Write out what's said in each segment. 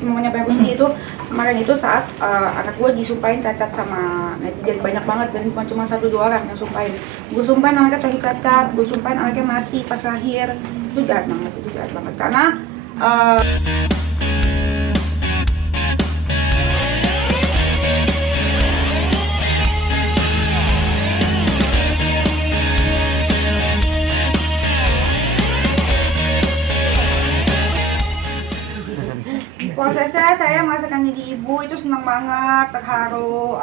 mau nyampe aku sedih itu kemarin itu saat anak gue disumpahin cacat sama netizen banyak banget dan bukan cuma 1-2 orang yang sumpahin. Gue sumpahin anaknya tadi cacat, gue sumpahin anaknya mati pas lahir. Itu jahat banget karena prosesnya saya merasakan jadi ibu itu senang banget, terharu,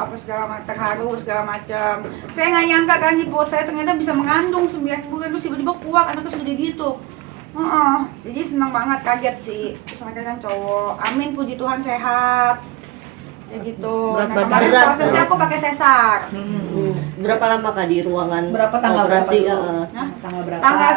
terharu segala macam. Saya nggak nyangka kan di perut saya ternyata bisa mengandung 9 bulan terus tiba-tiba keluar anaknya segede gitu. Jadi senang banget, kaget sih. Terus anaknya kan cowok. Amin, puji Tuhan sehat. Ya gitu. Nah, kemarin prosesnya aku pakai sesar. Berapa lama Kak di ruangan Berapa tanggal operasi? Tanggal berapa? Tanggal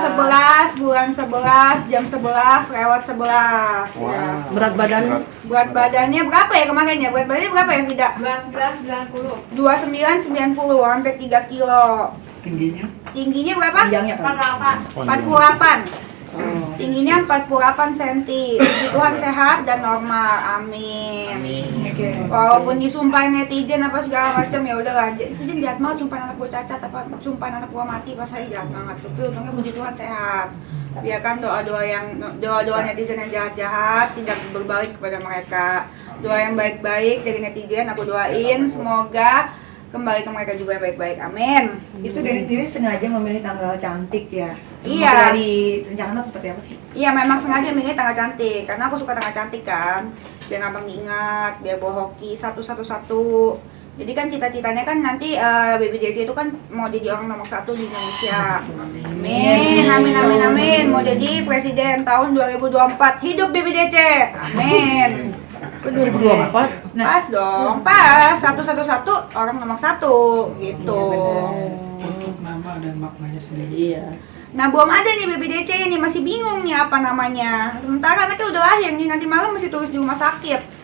11, bulan 11, jam 11, lewat 11. Wow. Ya. Berat badan? Berat badannya berapa ya kemarin ya? Berat badannya berapa ya, Vida? 29 90. 29,90 sampai 3 kilo. Tingginya? Tingginya berapa? Panjangnya kan? 48. Tingginya 48 cm. Puji Tuhan sehat dan normal. Amin. Oke. Walaupun disumpahin netizen apa segala macam ya udahlah. Netizen jahat banget sumpahin anak gua cacat apa sumpahin anak gua mati pas saya jahat banget. Tapi untungnya puji Tuhan sehat. Biarkan doa-doa netizen yang jahat-jahat tidak berbalik kepada mereka. Doa yang baik-baik dari netizen aku doain semoga kembali ke mereka juga yang baik-baik. Amin. Itu dari sendiri sengaja memilih tanggal cantik ya? Iya. Sudah direncanakan seperti apa sih? Iya memang sengaja milih tanggal cantik karena aku suka tanggal cantik kan, biar gampang diingat, biar bawa hoki satu. Jadi kan cita-citanya kan nanti Baby JJ itu kan mau jadi orang nomor 1 di Indonesia. Amin. Mau jadi presiden tahun 2024. Hidup Baby JJ. Amin. 2024? Pas dong, pas 111 orang nomor 1 gitu. Untuk nama dan maknanya sendiri. Iya. Nah belum ada nih Baby DC nih, masih bingung nih apa namanya. Sementara anaknya udah lahir nih, nanti malam mesti tulis di rumah sakit.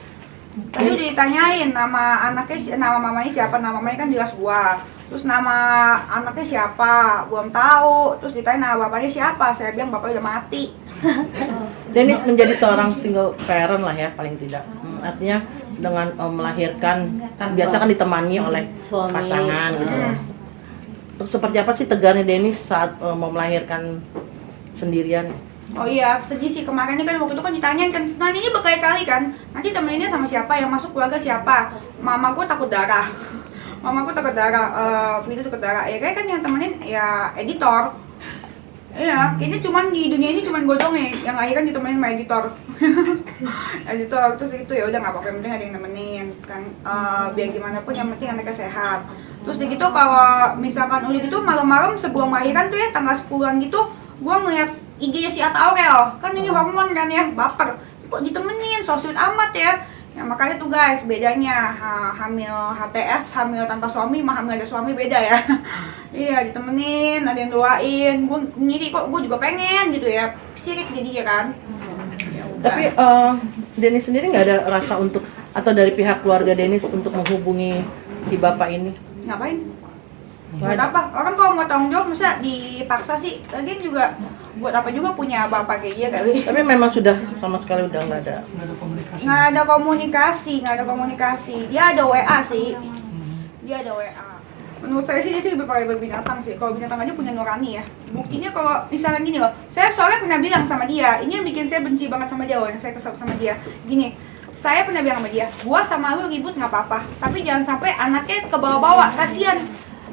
Tadi udah ditanyain nama anaknya, nama mamanya siapa, nama mamanya kan jelas gua. Terus nama anaknya siapa, belum tahu. Terus ditanya nama bapaknya siapa, saya bilang bapaknya udah mati. Dennis menjadi seorang single parent lah ya paling tidak. Artinya dengan melahirkan biasa kan ditemani oleh Suami. pasangan gitu. Terus seperti apa sih tegarnya Dennis saat mau melahirkan sendirian? Oh iya, sedih sih kemarin kan waktu itu kan ditanyain kan, nah ini berkali-kali kan, nanti temeninnya sama siapa, yang masuk keluarga siapa? Mama gue takut darah, Frida takut darah, ya kayak kan yang temenin ya editor. Iya, kayaknya cuman di dunia ini cuman gue dong yang akhirnya ditemenin sama editor. Editor, terus itu ya udah nggak apa-apa, yang penting ada yang nemenin kan, biar gimana pun yang penting anaknya sehat. Terus gitu kalau misalkan udah gitu malam-malam sebelum melahirkan tuh ya tanggal 10-an gitu, gue ngeliat IG-nya si Atta Aurel, kan ini hormon kan ya, baper. Kok ditemenin, so sweet amat ya. Ya makanya tuh guys, bedanya hamil HTS, hamil tanpa suami, sama hamil ada suami beda ya. Iya, ditemenin, ada yang doain. Gue ngiri kok, gue juga pengen gitu ya. Sirik jadi ya kan. Ya udah. Tapi Dennis sendiri nggak ada rasa untuk atau dari pihak keluarga Dennis untuk menghubungi si bapak ini? Ngapain? Buat apa? Orang kalau mau tanggung jawab masa dipaksa sih? Lagian juga buat apa juga punya bapak kayak dia kali. Tapi memang sudah sama sekali udah nggak ada. Nggak ada komunikasi. Nggak ada komunikasi. Dia ada WA sih. Dia ada WA. Menurut saya sih dia sih lebih pakai binatang sih. Kalau binatang aja punya nurani ya. Buktinya kalau misalnya gini loh, saya soalnya pernah bilang sama dia, ini yang bikin saya benci banget sama dia loh, yang saya kesel sama dia. Gini, saya pernah bilang sama dia, gua sama lu ribut nggak apa-apa, tapi jangan sampai anaknya ke bawah-bawah, kasihan.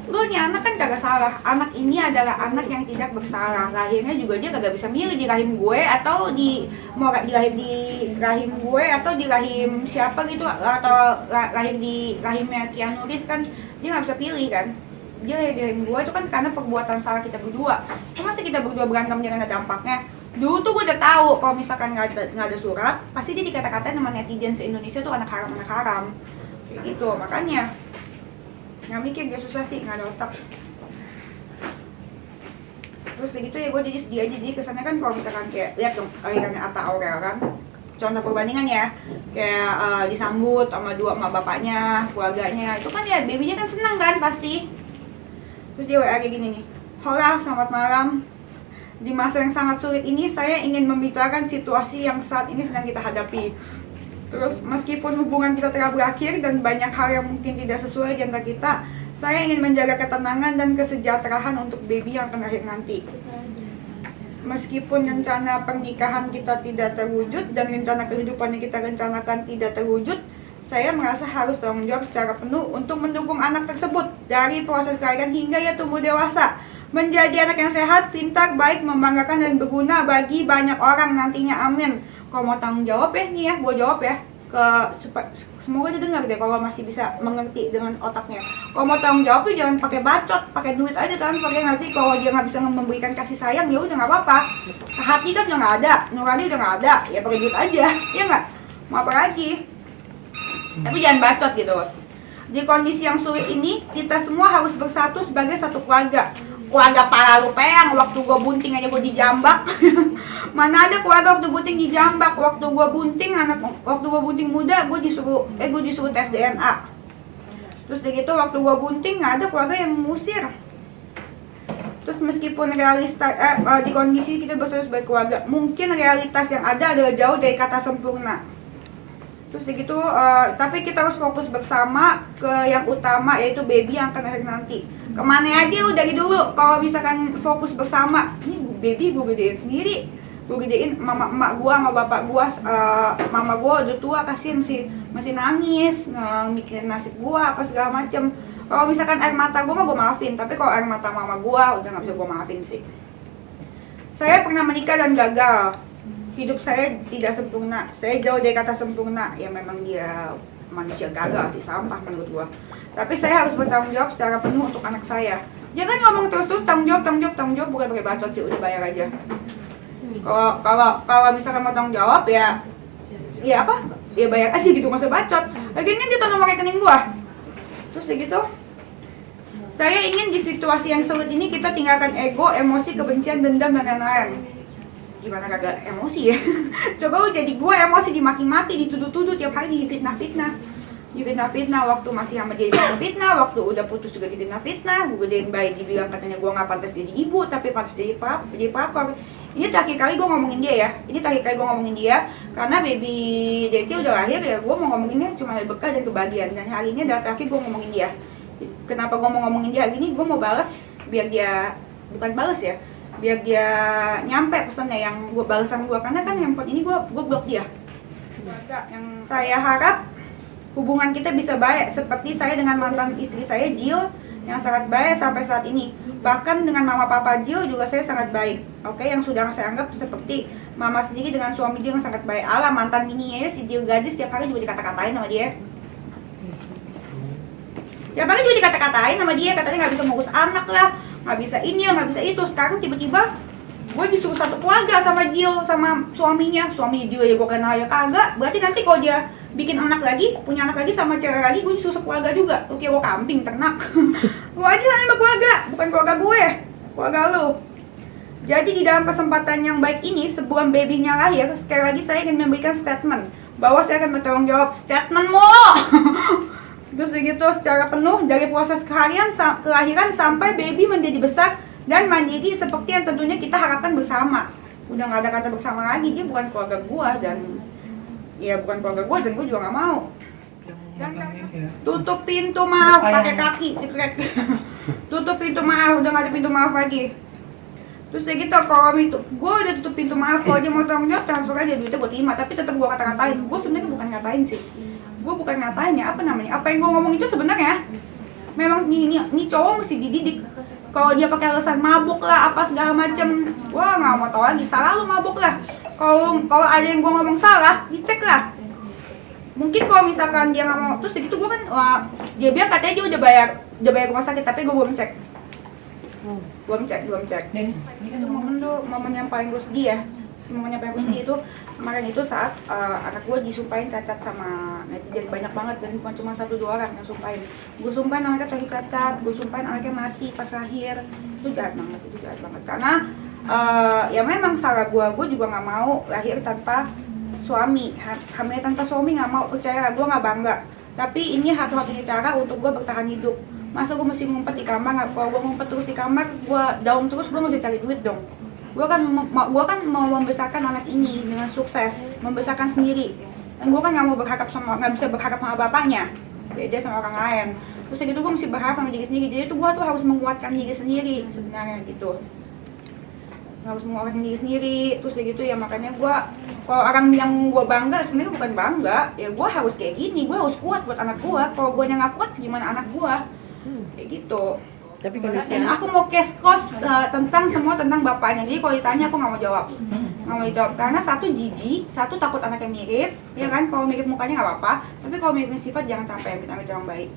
Lu nih anak kan kagak salah, anak ini adalah anak yang tidak bersalah. Lahirnya juga dia kagak bisa milih di rahim gue atau di mau dilahir di rahim gue atau di rahim siapa gitu, atau lahir di rahimnya Keanu Reeves kan dia nggak bisa pilih kan. Dia lahir di rahim gue itu kan karena perbuatan salah kita berdua. Cuma sih kita berdua berantem dia ada dampaknya. Dulu tuh gue udah tahu kalau misalkan nggak ada surat, pasti dia dikata-katain sama netizen se-Indonesia tuh anak haram. Kayak gitu, makanya nggak mikir, gak susah sih, nggak ada otak. Terus begitu ya gue jadi sedih aja, jadi kesannya kan kalau misalkan kayak lihat dong kelahirannya Atta Aurel kan, contoh perbandingan ya, kayak disambut sama bapaknya, keluarganya, itu kan ya babynya kan senang kan pasti. Terus dia WA kayak gini nih, hola selamat malam, di masa yang sangat sulit ini saya ingin membicarakan situasi yang saat ini sedang kita hadapi. Terus meskipun hubungan kita telah berakhir dan banyak hal yang mungkin tidak sesuai di antara kita, saya ingin menjaga ketenangan dan kesejahteraan untuk baby yang akan lahir nanti. Meskipun rencana pernikahan kita tidak terwujud dan rencana kehidupan yang kita rencanakan tidak terwujud, saya merasa harus tanggung jawab secara penuh untuk mendukung anak tersebut dari proses kelahiran hingga ia tumbuh dewasa, menjadi anak yang sehat, pintar, baik, membanggakan dan berguna bagi banyak orang nantinya. Amin. Kalau mau tanggung jawab ya nih ya, gue jawab ya. Semoga dia dengar deh kalau masih bisa mengerti dengan otaknya. Kalau mau tanggung jawab tuh jangan pakai bacot, pakai duit aja kan, pakai nggak sih? Kalau dia nggak bisa memberikan kasih sayang ya udah nggak apa-apa. Hati kan udah nggak ada, nurani udah nggak ada, ya pakai duit aja, ya nggak? Mau apa lagi? Tapi jangan bacot gitu. Di kondisi yang sulit ini, kita semua harus bersatu sebagai satu keluarga. Keluarga para lu peang, waktu gue bunting aja gue dijambak. Mana ada keluarga waktu bunting dijambak. Waktu gue bunting muda, gue disuruh tes DNA. Terus begitu waktu gue bunting nggak ada keluarga yang mengusir. Terus meskipun di kondisi kita bersatu sebagai keluarga, mungkin realitas yang ada adalah jauh dari kata sempurna. Terus begitu, tapi kita harus fokus bersama ke yang utama, yaitu baby yang akan lahir nanti. Kemana aja lu dari dulu, kalau misalkan fokus bersama, ini baby gue gedein sendiri. Gue gedein emak gue sama bapak gue, mama gue udah tua, kasihan masih nangis, mikirin nasib gue, apa segala macem. Kalau misalkan air mata gue mah gue maafin, tapi kalau air mata mama gue udah gak bisa gue maafin sih. Saya pernah menikah dan gagal. Hidup saya tidak sempurna, saya jauh dari kata sempurna. Ya memang dia manusia gagal sih, sampah menurut gua. Tapi saya harus bertanggung jawab secara penuh untuk anak saya. Jangan ngomong terus-terus tanggung jawab, bukan pakai bacot sih, udah bayar aja. Kalau misalkan mau tanggung jawab ya apa? Ya bayar aja gitu, nggak usah bacot. Lagian kan dia tahu nomor rekening gua. Terus kayak gitu. Saya ingin di situasi yang sulit ini kita tinggalkan ego, emosi, kebencian, dendam dan lain-lain. Gimana kagak emosi ya? Coba lu jadi gue emosi, dimaki-maki, dituduh-tuduh tiap hari, difitnah-fitnah waktu masih sama dia difitnah, waktu udah putus juga difitnah, gue gedein bayi dibilang katanya gue nggak pantas jadi ibu tapi pantas jadi pelakor. Ini terakhir kali gue ngomongin dia ya, karena baby Deci udah lahir ya, gue mau ngomonginnya cuma dari berkah dan kebahagiaan, dan hari ini adalah terakhir gue ngomongin dia. Kenapa gue mau ngomongin dia hari ini? Gue mau balas biar dia, bukan balas ya, biar dia nyampe pesannya yang balasan gue, karena kan handphone ini gue blok dia. Yang saya harap hubungan kita bisa baik seperti saya dengan mantan istri saya Jill yang sangat baik sampai saat ini. Bahkan dengan mama papa Jill juga saya sangat baik. Oke, yang sudah saya anggap seperti mama sendiri dengan suami Jill yang sangat baik. Alah, mantan bininya ya si Jill gadis tiap hari juga dikata-katain sama dia. Tiap hari juga dikata-katain sama dia, katanya nggak bisa ngurus anak lah, nggak bisa ini, nggak bisa itu. Sekarang tiba-tiba gue disuruh satu keluarga sama Jill, sama suaminya Jill aja gue kenal ya kagak. Berarti nanti kalau dia bikin anak lagi, punya anak lagi sama cewek lagi, gue disuruh keluarga juga. Tuh kayak gue kambing, ternak. Gue aja sama keluarga, bukan keluarga gue, keluarga lu. Jadi di dalam kesempatan yang baik ini, sebelum babynya lahir, sekali lagi saya ingin memberikan statement bahwa saya akan bertanggung jawab. Statementmu terus begitu secara penuh dari proses kelahiran sampai baby menjadi besar dan mandiri seperti yang tentunya kita harapkan bersama. Udah nggak ada kata bersama lagi, dia bukan keluarga gua dan gue juga nggak mau. Dan tutup pintu maaf pakai kaki cekrek. Tutup pintu maaf, udah nggak ada pintu maaf lagi. Terus kayak gitu, kalau itu gue udah tutup pintu maaf, kalau dia mau tanggung jawab transfer aja duitnya gue terima, tapi tetap gue kata-katain. Gue sebenarnya bukan ngatain sih, gue bukan ngatain ya, apa yang gue ngomong itu sebenarnya memang ini cowok mesti dididik. Kalau dia pakai alasan mabuk lah apa segala macem, wah nggak mau tau lagi, salah lu mabuk lah. Kalau ada yang gue ngomong salah, dicek lah. Mungkin kalau misalkan dia nggak mau, terus gitu gue kan, dia bilang katanya dia udah bayar rumah sakit, tapi gue belum cek. Belum cek. Itu momen yang paling gue sedih ya. Momen yang paling gue sedih itu kemarin itu saat anak gue disumpahin cacat sama netizen banyak banget, dan bukan cuma 1-2 orang yang sumpahin. Gue sumpahin anaknya tadi cacat, gue sumpahin anaknya mati pas lahir. Itu jahat banget. Karena ya memang salah gue juga nggak mau lahir tanpa suami, hamil tanpa suami nggak mau, percaya gue nggak bangga. Tapi ini satu-satunya cara untuk gue bertahan hidup. Masa gue mesti ngumpet di kamar? Kalau gue ngumpet terus di kamar, gue down terus, gue mesti cari duit dong. Gue kan mau membesarkan anak ini dengan sukses, membesarkan sendiri. Dan gue kan nggak bisa berharap sama bapaknya, beda sama orang lain. Terus gitu gue mesti berharap sama diri sendiri. Jadi tuh gue tuh harus menguatkan diri sendiri sebenarnya gitu. Harus menguatkan diri sendiri. Terus gitu ya makanya gue, kalau orang bilang gue bangga, sebenarnya bukan bangga. Ya gue harus kayak gini, gue harus kuat buat anak gue. Kalau gue nggak kuat, gimana anak gue? Kayak gitu. Tapi Dan kondisi aku mau case cost tentang semua tentang bapaknya. Jadi kalau ditanya aku nggak mau jawab. Nggak mau jawab karena satu jijik, satu takut anaknya mirip, ya kan? Kalau mirip mukanya nggak apa-apa, tapi kalau mirip sifat jangan sampai amit-amit yang baik.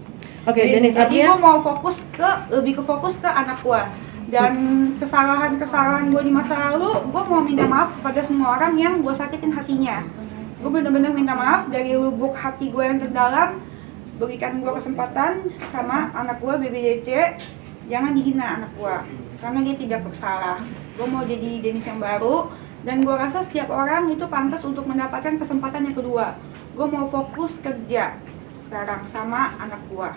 Oke, Denis, Jadi artinya gue mau lebih fokus ke anak gue. Dan kesalahan gue di masa lalu, gue mau minta maaf kepada semua orang yang gue sakitin hatinya. Gue bener-bener minta maaf dari lubuk hati gue yang terdalam. Berikan gue kesempatan sama anak gue BBDC, jangan dihina anak gue, karena dia tidak bersalah. Gue mau jadi Denis yang baru, dan gue rasa setiap orang itu pantas untuk mendapatkan kesempatan yang kedua. Gue mau fokus kerja sekarang sama anak gue.